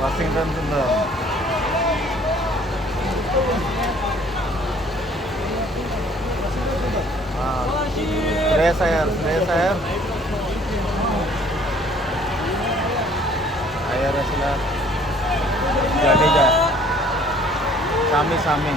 Washington Sundar. Shreyas Iyer. Iyer wrestler. Jadeja. Sami.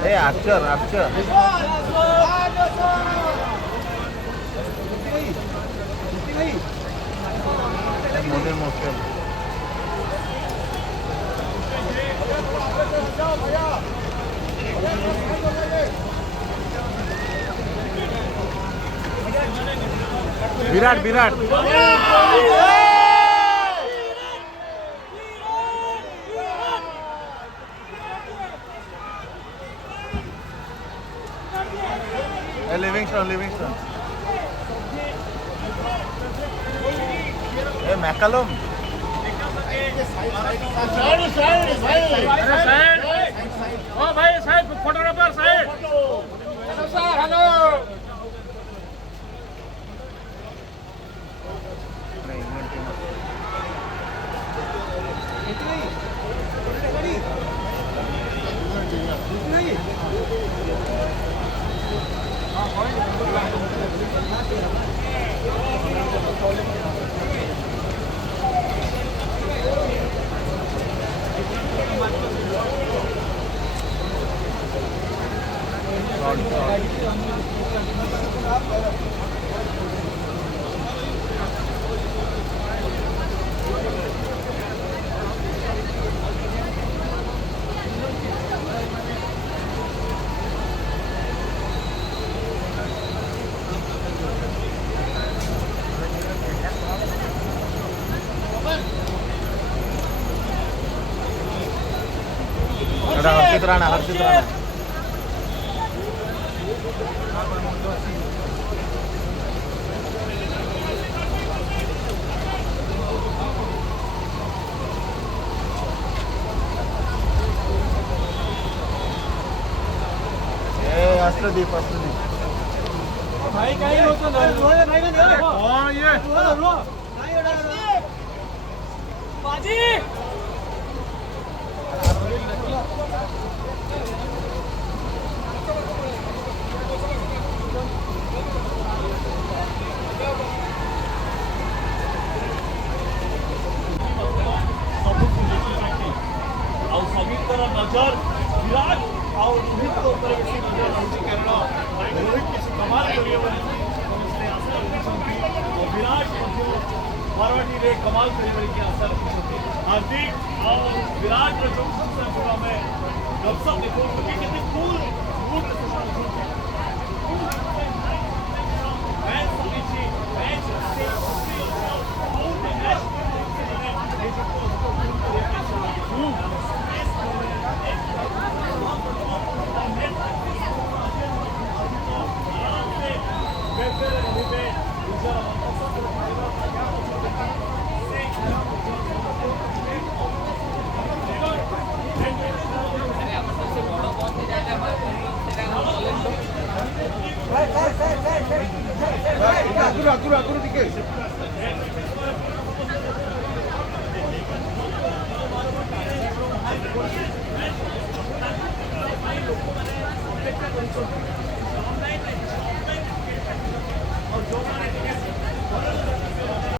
Hey, Archer. Model Mostel. Virat. Livingston. Hey, McCallum. Side. Oh, bhai, side. Photographer, side. Hello, sir. Hello. हर्षित राणा अस्त्रदीप भाई काही होतं बाजी ଆଉ ସମୀକର ନଜର ବିରାଟ ଆଉ ରୋହିତ ଉପରେ ବେଶୀ ନଜର ରହୁଛି କାରଣ ରୋହିତ କିଛି କମାଲ କରିବ ବୋଲି ସମସ୍ତେ ଆଶା ରଖିଛନ୍ତି ଓ ବିରାଟ ମଧ୍ୟ ବାରବାଟୀରେ କମାଲ କରିବ ବୋଲି ଆଶା ରଖିଛନ୍ତି ହାର୍ଦ୍ଦିକ ଆଉ ବିରାଟର ଯେଉଁ ସଂସ୍ଥାକୁ ଆମେ ଗପସପ ଦେଖାଉଛୁ କି କେତେ କୁଲ୍ ମୁଡ୍ରେ ସେ ଅଛନ୍ତି ମ୍ୟାଚ୍ ଚାଲିଛି ମ୍ୟାଚ୍ ସେ ଖୁସି ଅଛ ଆଉ ମ୍ୟାଚ୍ ଅପେକ୍ଷା କରିଛନ୍ତି ଅନଲାଇନ୍ ଅନଲାଇନ୍ ଟିକେଟ୍ ଆଉ ଯେଉଁମାନେ ଟିକେ